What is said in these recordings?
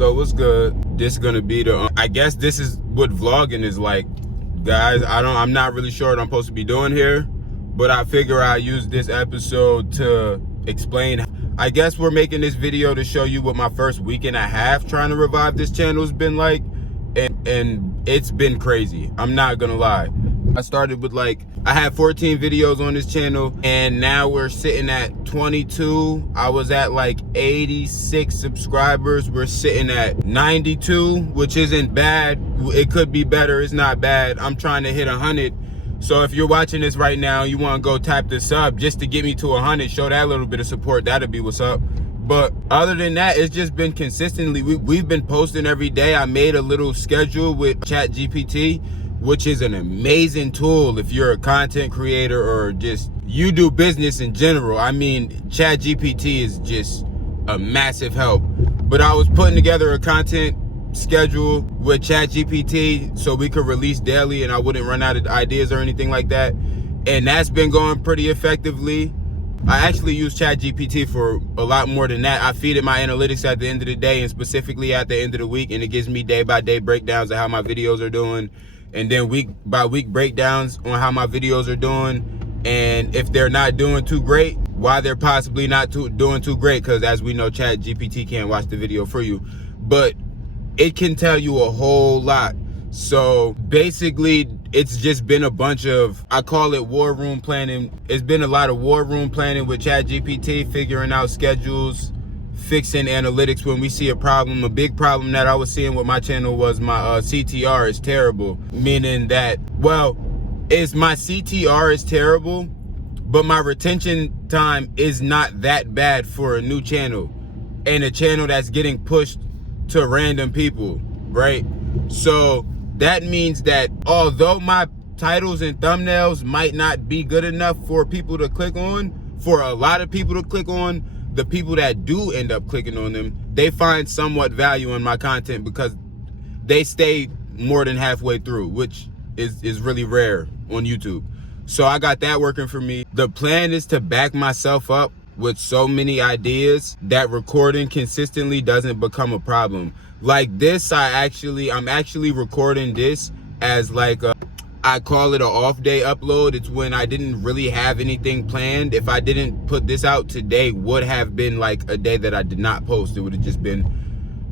So what's good? This is gonna be the I guess this is what vlogging is like, guys. I'm not really sure what I'm supposed to be doing here, but I figure I use this episode to explain. I guess we're making this video to show you what my first week and a half trying to revive this channel has been like, and it's been crazy. I'm not gonna lie. I started with I had 14 videos on this channel, and now we're sitting at 22. I was at 86 subscribers. We're sitting at 92, which isn't bad. It could be better. It's not bad. I'm trying to hit 100. So if you're watching this right now, you want to go tap the sub just to get me to 100, show that little bit of support. That'll be what's up. But other than that, it's just been consistently, we've been posting every day. I made a little schedule with ChatGPT, which is an amazing tool if you're a content creator or just you do business in general. I mean, ChatGPT is just a massive help. But I was putting together a content schedule with ChatGPT so we could release daily and I wouldn't run out of ideas or anything like that. And that's been going pretty effectively. I actually use ChatGPT for a lot more than that. I feed it my analytics at the end of the day and specifically at the end of the week, and it gives me day-by-day breakdowns of how my videos are doing, and then week-by-week breakdowns on how my videos are doing, and if they're not doing too great, why they're possibly not doing too great, because as we know, ChatGPT can't watch the video for you, but it can tell you a whole lot. So basically, it's just been a bunch of, I call it war room planning. It's been a lot of war room planning with ChatGPT, figuring out schedules, fixing analytics when we see a problem. A big problem that I was seeing with my channel was my CTR is terrible. Meaning that, well, my CTR is terrible, but my retention time is not that bad for a new channel and a channel that's getting pushed to random people, right? So that means that although my titles and thumbnails might not be good enough for people to click on, for a lot of people to click on, the people that do end up clicking on them, they find somewhat value in my content because they stay more than halfway through, which is really rare on YouTube. So I got that working for me. The plan is to back myself up with so many ideas that recording consistently doesn't become a problem. Like this, I'm actually recording this as I call it an off day upload. It's when I didn't really have anything planned. If I didn't put this out today, would have been a day that I did not post. It would have just been,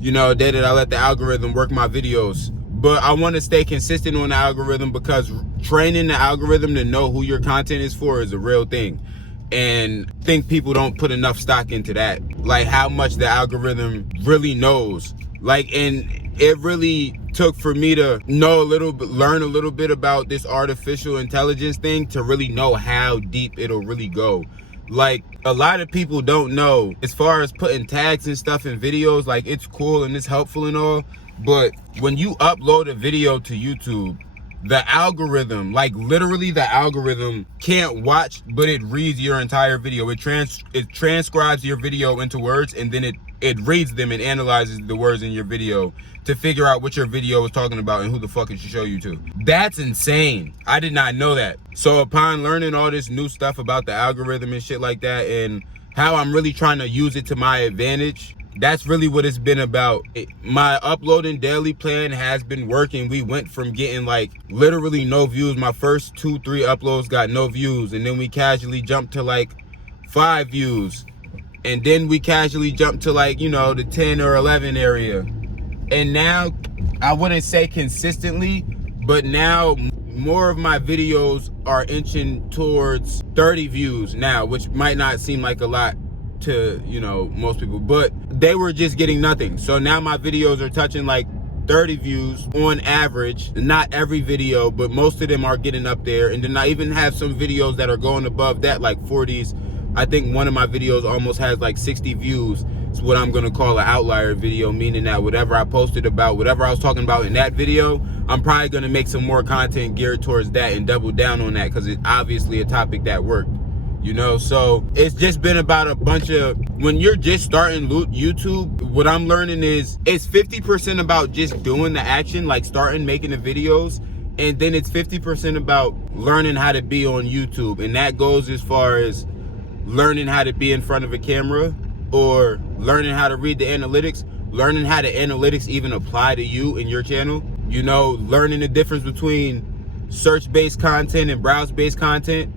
a day that I let the algorithm work my videos. But I want to stay consistent on the algorithm because training the algorithm to know who your content is for is a real thing. And I think people don't put enough stock into that, how much the algorithm really knows. And it really took for me to know learn a little bit about this artificial intelligence thing to really know how deep it'll really go. A lot of people don't know, as far as putting tags and stuff in videos, it's cool and it's helpful and all, but when you upload a video to YouTube, the algorithm, literally the algorithm can't watch, but it reads your entire video. It transcribes your video into words, and then it reads them and analyzes the words in your video to figure out what your video is talking about and who the fuck it should show you to. That's insane. I did not know that. So upon learning all this new stuff about the algorithm and shit like that, and how I'm really trying to use it to my advantage, that's really what it's been about. My uploading daily plan has been working. We went from getting literally no views. My first 2-3 uploads got no views, and then we casually jumped to 5 views, and then we casually jumped to the 10 or 11 area. And now, I wouldn't say consistently, but now more of my videos are inching towards 30 views now, which might not seem like a lot to most people, but they were just getting nothing. So now my videos are touching 30 views on average. Not every video, but most of them are getting up there. And then I even have some videos that are going above that, 40s. I think one of my videos almost has 60 views. It's what I'm gonna call an outlier video, meaning that whatever I posted about, whatever I was talking about in that video, I'm probably gonna make some more content geared towards that and double down on that because it's obviously a topic that worked. So it's just been about a bunch of, when you're just starting YouTube, what I'm learning is it's 50% about just doing the action, starting making the videos, and then it's 50% about learning how to be on YouTube. And that goes as far as learning how to be in front of a camera, or learning how to read the analytics, learning how the analytics even apply to you and your channel. You know, learning the difference between search-based content and browse-based content,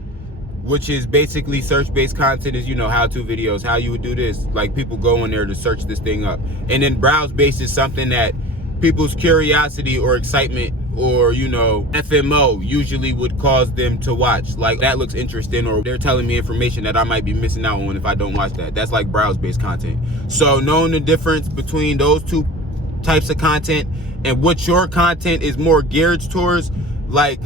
which is basically search-based content is, you know, how-to videos, how you would do this. Like, people go in there to search this thing up. And then browse-based is something that people's curiosity or excitement or, you know, FMO usually would cause them to watch. Like, that looks interesting, or they're telling me information that I might be missing out on if I don't watch that. That's like browse-based content. So knowing the difference between those two types of content and what your content is more geared towards, like,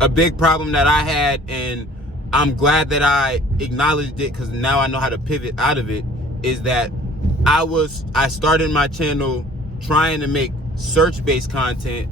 a big problem that I had, and I'm glad that I acknowledged it because now I know how to pivot out of it, is that I started my channel trying to make search-based content,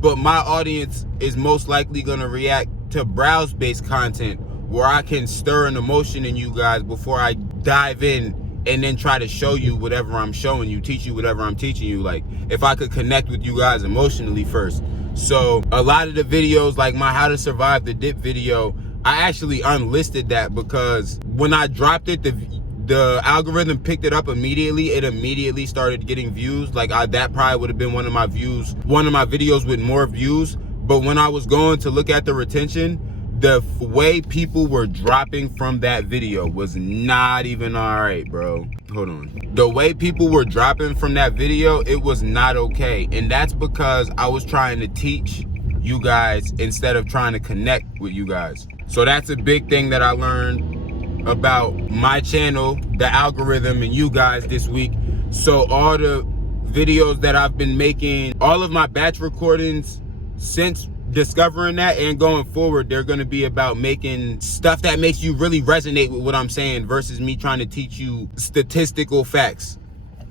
but my audience is most likely going to react to browse-based content where I can stir an emotion in you guys before I dive in and then try to show you whatever I'm showing you, teach you whatever I'm teaching you. Like, if I could connect with you guys emotionally first. So a lot of the videos, like my how to survive the dip video, I actually unlisted that because when I dropped it, the algorithm picked it up immediately. It immediately started getting views. Like, that probably would have been one of my videos with more views. But when I was going to look at the retention, the way people were dropping from that video was not even all right, bro. Hold on. The way people were dropping from that video, it was not okay. And that's because I was trying to teach you guys instead of trying to connect with you guys. So that's a big thing that I learned about my channel, the algorithm, and you guys this week. So all the videos that I've been making, all of my batch recordings since discovering that and going forward, they're going to be about making stuff that makes you really resonate with what I'm saying versus me trying to teach you statistical facts,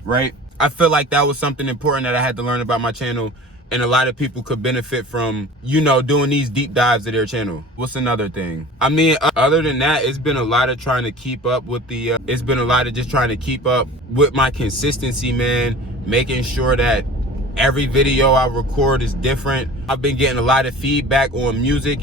right? I feel like that was something important that I had to learn about my channel, and a lot of people could benefit from, you know, doing these deep dives of their channel. What's another thing? I mean, other than that, it's been a lot of trying to keep up with it's been a lot of just trying to keep up with my consistency, man, making sure that every video I record is different. I've been getting a lot of feedback on music.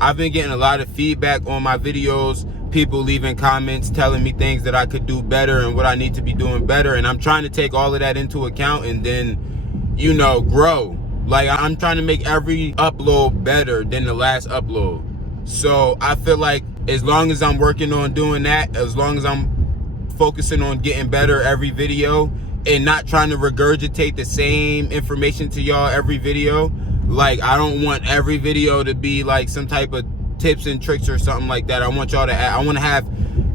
I've been getting a lot of feedback on my videos. People leaving comments telling me things that I could do better and what I need to be doing better. And I'm trying to take all of that into account and then, you know, grow. Like, I'm trying to make every upload better than the last upload. So I feel like as long as I'm working on doing that, as long as I'm focusing on getting better every video, and not trying to regurgitate the same information to y'all every video. Like, I don't want every video to be like some type of tips and tricks or something like that. I want y'all to, I want to have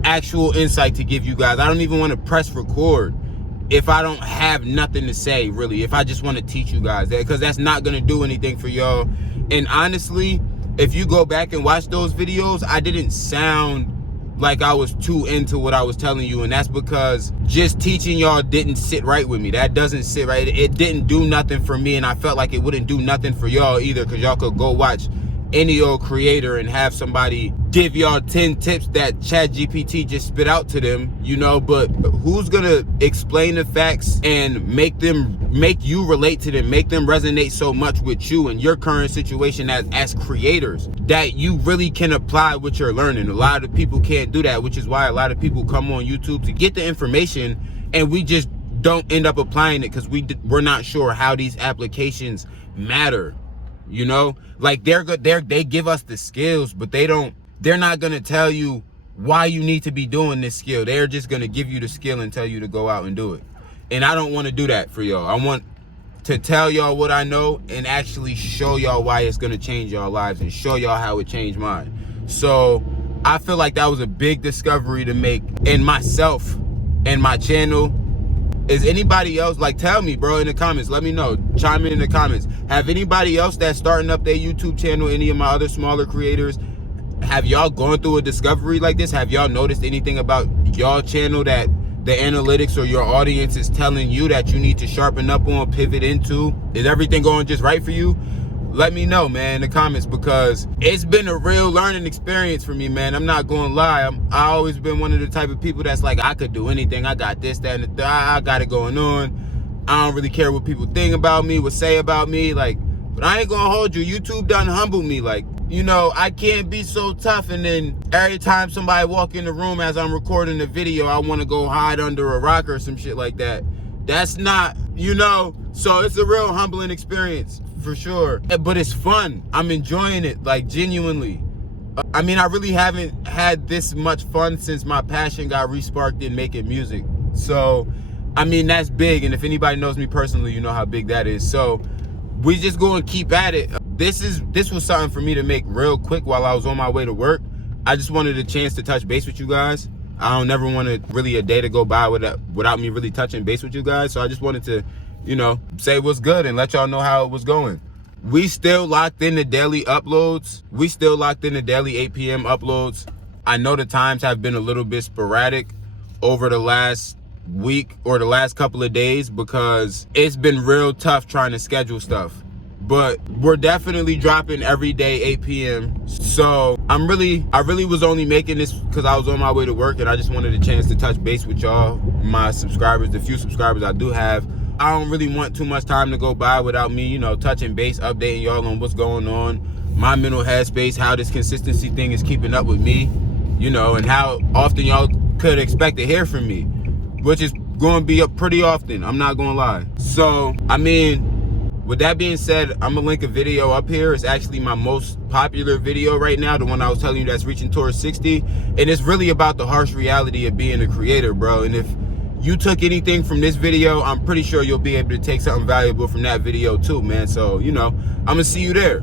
actual insight to give you guys. I don't even want to press record if I don't have nothing to say, really. If I just want to teach you guys that, because that's not going to do anything for y'all. And honestly, if you go back and watch those videos, I didn't sound like I was too into what I was telling you, and that's because just teaching y'all didn't sit right with me. That doesn't sit right. It didn't do nothing for me, and I felt like it wouldn't do nothing for y'all either, because y'all could go watch any old creator and have somebody give y'all 10 tips that ChatGPT just spit out to them, you know. But who's gonna explain the facts and make you relate to them, make them resonate so much with you and your current situation as creators that you really can apply what you're learning? A lot of people can't do that, which is why a lot of people come on YouTube to get the information and we just don't end up applying it because we're not sure how these applications matter. You know, like they give us the skills, but they're not going to tell you why you need to be doing this skill. They're just going to give you the skill and tell you to go out and do it. And I don't want to do that for y'all. I want to tell y'all what I know and actually show y'all why it's going to change y'all lives and show y'all how it changed mine. So I feel like that was a big discovery to make in myself and my channel. Is anybody else, like, tell me, bro, in the comments, let me know, chime in the comments. Have anybody else that's starting up their YouTube channel, any of my other smaller creators, have y'all gone through a discovery like this? Have y'all noticed anything about y'all channel that the analytics or your audience is telling you that you need to sharpen up on, pivot into? Is everything going just right for you? Let me know, man, in the comments, because it's been a real learning experience for me, man. I'm not gonna lie. I always been one of the type of people that's like, I could do anything. I got this, that, and I got it going on. I don't really care what people think about me, what say about me. Like, but I ain't gonna hold you. YouTube done humble me. Like, you know, I can't be so tough and then every time somebody walk in the room as I'm recording the video, I want to go hide under a rock or some shit like that. That's not, you know, so it's a real humbling experience for sure. But it's fun. I'm enjoying it, like, genuinely. I mean, I really haven't had this much fun since my passion got resparked in making music. So, I mean, that's big. And if anybody knows me personally, you know how big that is. So we just go and keep at it. This was something for me to make real quick while I was on my way to work. I just wanted a chance to touch base with you guys. I don't never want really a day to go by without me really touching base with you guys. So I just wanted to, you know, say what's good and let y'all know how it was going. We still locked in the daily uploads. We still locked in the daily 8 p.m. uploads. I know the times have been a little bit sporadic over the last week or the last couple of days because it's been real tough trying to schedule stuff. But we're definitely dropping every day 8 p.m. So I really was only making this because I was on my way to work and I just wanted a chance to touch base with y'all, my subscribers, the few subscribers I do have. I don't really want too much time to go by without me, you know, touching base, updating y'all on what's going on, my mental headspace, how this consistency thing is keeping up with me, you know, and how often y'all could expect to hear from me, which is going to be up pretty often. I'm not going to lie. So, I mean, with that being said, I'm gonna link a video up here. It's actually my most popular video right now, the one I was telling you that's reaching towards 60. And it's really about the harsh reality of being a creator, bro. And if you took anything from this video, I'm pretty sure you'll be able to take something valuable from that video too, man. So, you know, I'm gonna see you there.